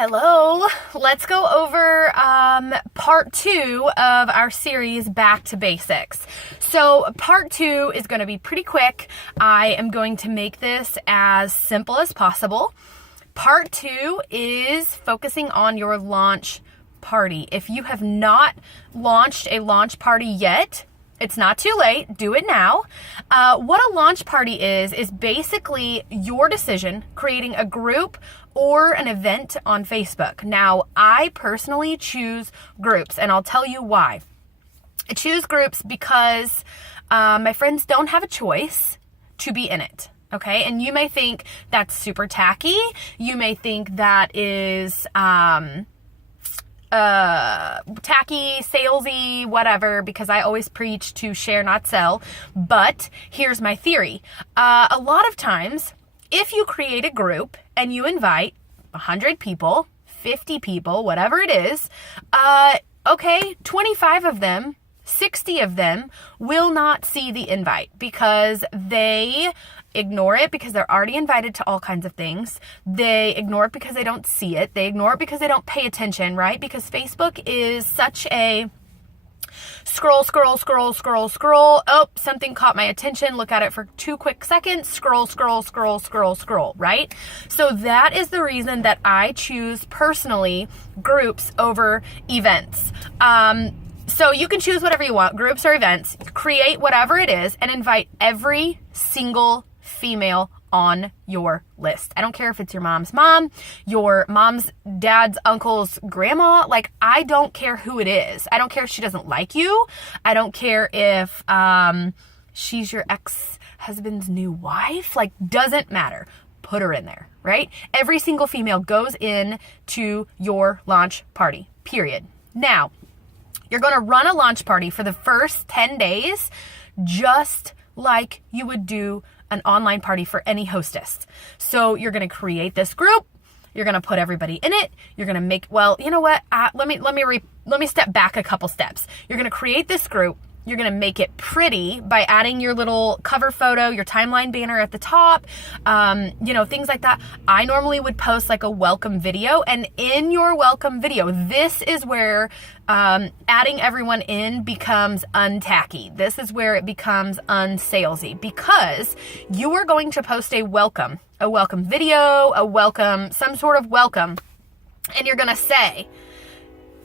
Hello, let's go over part 2 of our series Back to Basics. So part 2 is going to be pretty quick. I am going to make this as simple as possible. Part 2 is focusing on your launch party. If you have not launched a launch party yet, it's not too late. Do it now. What a launch party is basically your decision creating a group or an event on Facebook. Now, I personally choose groups, and I'll tell you why. I choose groups because my friends don't have a choice to be in it. Okay, and you may think that's super tacky. You may think that is tacky, salesy, whatever, because I always preach to share, not sell. But here's my theory. A lot of times, if you create a group and you invite 100 people, 50 people, whatever it is, 25 of them, 60 of them will not see the invite because they ignore it because they're already invited to all kinds of things. They ignore it because they don't see it. They ignore it because they don't pay attention, right? Because Facebook is such a scroll. Oh, something caught my attention. Look at it for 2 quick seconds. Scroll, right? So that is the reason that I choose personally groups over events. So you can choose whatever you want, groups or events, create whatever it is, and invite every single female on your list. I don't care if it's your mom's mom, your mom's dad's uncle's grandma. Like, I don't care who it is. I don't care if she doesn't like you. I don't care if she's your ex-husband's new wife. Like, doesn't matter. Put her in there, right? Every single female goes in to your launch party, period. Now, you're going to run a launch party for the first 10 days, just like you would do an online party for any hostess. So you're going to create this group. You're going to put everybody in it. You're going to make, well, you know what? Let me step back a couple steps. You're going to create this group. You're going to make it pretty by adding your little cover photo, your timeline banner at the top, things like that. I normally would post like a welcome video, and in your welcome video, this is where adding everyone in becomes untacky. This is where it becomes unsalesy, because you are going to post a welcome video, some sort of welcome, and you're going to say,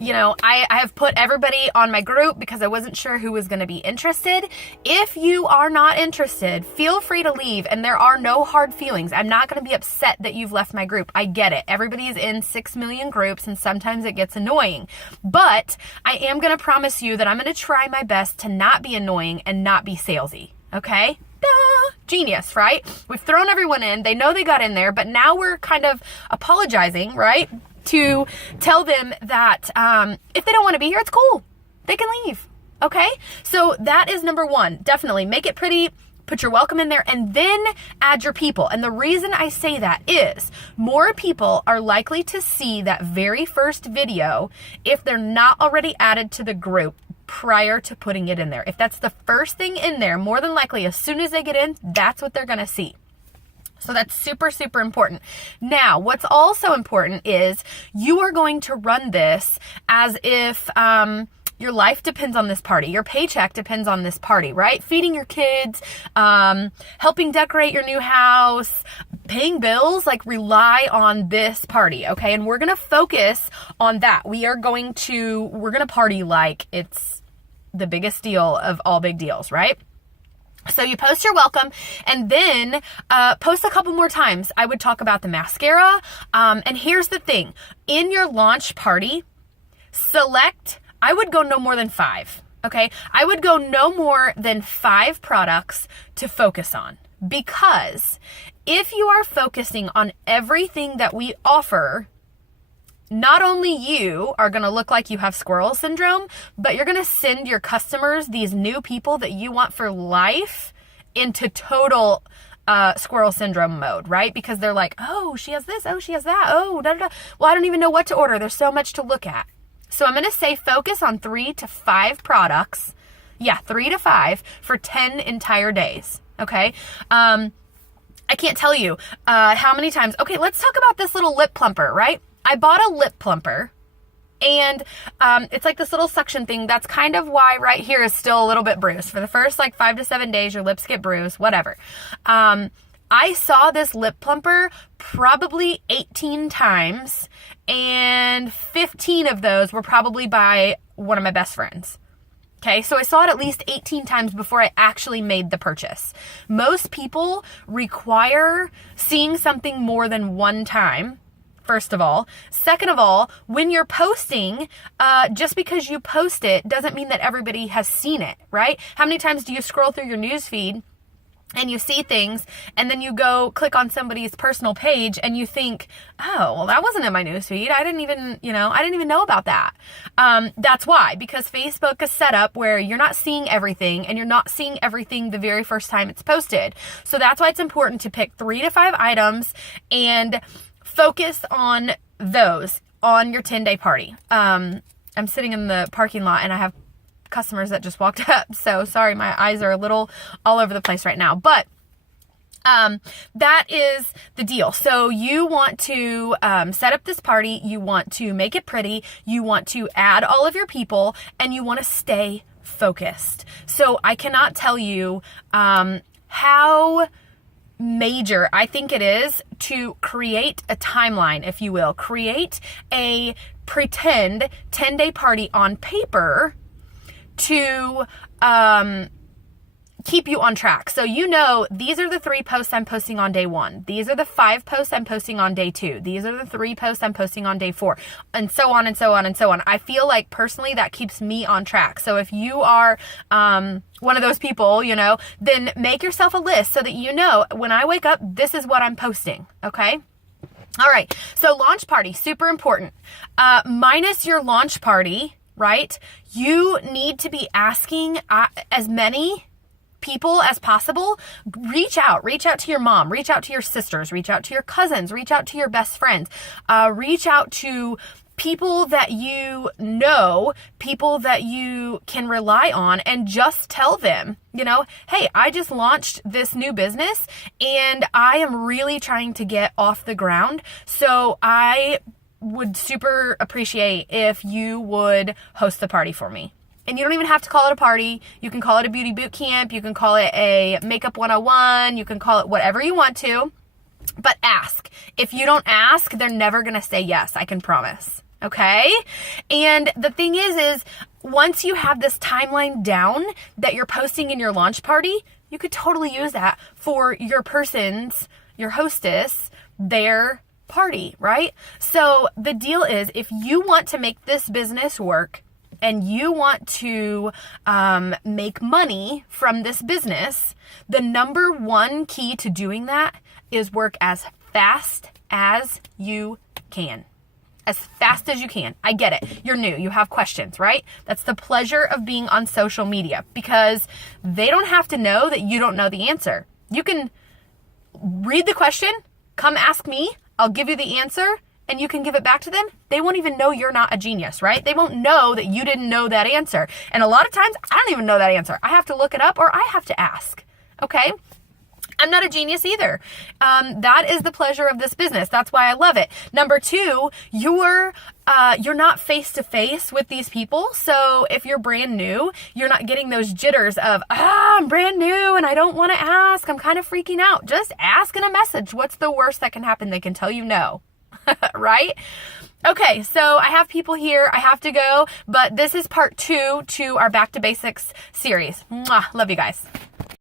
I have put everybody on my group because I wasn't sure who was going to be interested. If you are not interested, feel free to leave, and there are no hard feelings. I'm not going to be upset that you've left my group. I get it. Everybody is in 6 million groups, and sometimes it gets annoying. But I am going to promise you that I'm going to try my best to not be annoying and not be salesy. Okay? Genius, right? We've thrown everyone in. They know they got in there, but now we're kind of apologizing, right? To tell them that if they don't want to be here, it's cool. They can leave. Okay? So that is number 1. Definitely make it pretty. Put your welcome in there, and then add your people. And the reason I say that is more people are likely to see that very first video if they're not already added to the group prior to putting it in there. If that's the first thing in there, more than likely, as soon as they get in, that's what they're going to see. So that's super, super important. Now, what's also important is you are going to run this as if your life depends on this party. Your paycheck depends on this party, right? Feeding your kids, helping decorate your new house, paying bills, like rely on this party, okay? And we're going to focus on that. We're going to party like it's the biggest deal of all big deals, right? So you post your welcome, and then post a couple more times. I would talk about the mascara. And here's the thing. In your launch party, I would go no more than 5. Okay? I would go no more than 5 products to focus on. Because if you are focusing on everything that we offer, not only you are going to look like you have squirrel syndrome, but you're going to send your customers, these new people that you want for life, into total squirrel syndrome mode, right? Because they're like, oh, she has this, oh, she has that, oh, da, da, da. Well, I don't even know what to order. There's so much to look at. So I'm going to say focus on 3 to 5 products. Yeah, 3 to 5 for 10 entire days. Okay? I can't tell you how many times. Okay, let's talk about this little lip plumper, right? I bought a lip plumper. And it's like this little suction thing. That's kind of why right here is still a little bit bruised. For the first like 5 to 7 days, your lips get bruised, whatever. I saw this lip plumper probably 18 times, and 15 of those were probably by one of my best friends. Okay, so I saw it at least 18 times before I actually made the purchase. Most people require seeing something more than one time. First of all. Second of all, when you're posting, just because you post it doesn't mean that everybody has seen it, right? How many times do you scroll through your news feed and you see things and then you go click on somebody's personal page and you think, oh, well, that wasn't in my news feed. I didn't even know about that. That's why, because Facebook is set up where you're not seeing everything and you're not seeing everything the very first time it's posted. So that's why it's important to pick 3 to 5 items and focus on those on your 10-day party. I'm sitting in the parking lot and I have customers that just walked up. So sorry, my eyes are a little all over the place right now. But that is the deal. So you want to set up this party. You want to make it pretty. You want to add all of your people and you want to stay focused. So I cannot tell you how major I think it is to create a timeline, if you will. Create a pretend 10-day party on paper to keep you on track. So you know, these are the 3 posts I'm posting on day 1. These are the 5 posts I'm posting on day 2. These are the 3 posts I'm posting on day 4. And so on and so on and so on. I feel like personally that keeps me on track. So if you are one of those people, then make yourself a list so that you know when I wake up, this is what I'm posting. Okay? All right. So launch party, super important. Minus your launch party, right? You need to be asking as many people as possible. Reach out to your mom, reach out to your sisters, reach out to your cousins, reach out to your best friends, reach out to people that you know, people that you can rely on, and just tell them, hey, I just launched this new business and I am really trying to get off the ground. So I would super appreciate if you would host the party for me. And you don't even have to call it a party. You can call it a beauty boot camp. You can call it a makeup 101. You can call it whatever you want to. But ask. If you don't ask, they're never going to say yes. I can promise. Okay? And the thing is once you have this timeline down that you're posting in your launch party, you could totally use that for your hostess, their party, right? So the deal is, if you want to make this business work, and you want to make money from this business, the number one key to doing that is work as fast as you can. As fast as you can. I get it. You're new. You have questions, right? That's the pleasure of being on social media, because they don't have to know that you don't know the answer. You can read the question, come ask me, I'll give you the answer, and you can give it back to them. They won't even know you're not a genius, right? They won't know that you didn't know that answer. And a lot of times, I don't even know that answer. I have to look it up or I have to ask, okay? I'm not a genius either. That is the pleasure of this business. That's why I love it. Number 2, you're not face to face with these people. So if you're brand new, you're not getting those jitters of, I'm brand new and I don't want to ask. I'm kind of freaking out. Just ask in a message. What's the worst that can happen? They can tell you no. Right? Okay, so I have people here. I have to go, but this is part 2 to our Back to Basics series. Mwah, love you guys.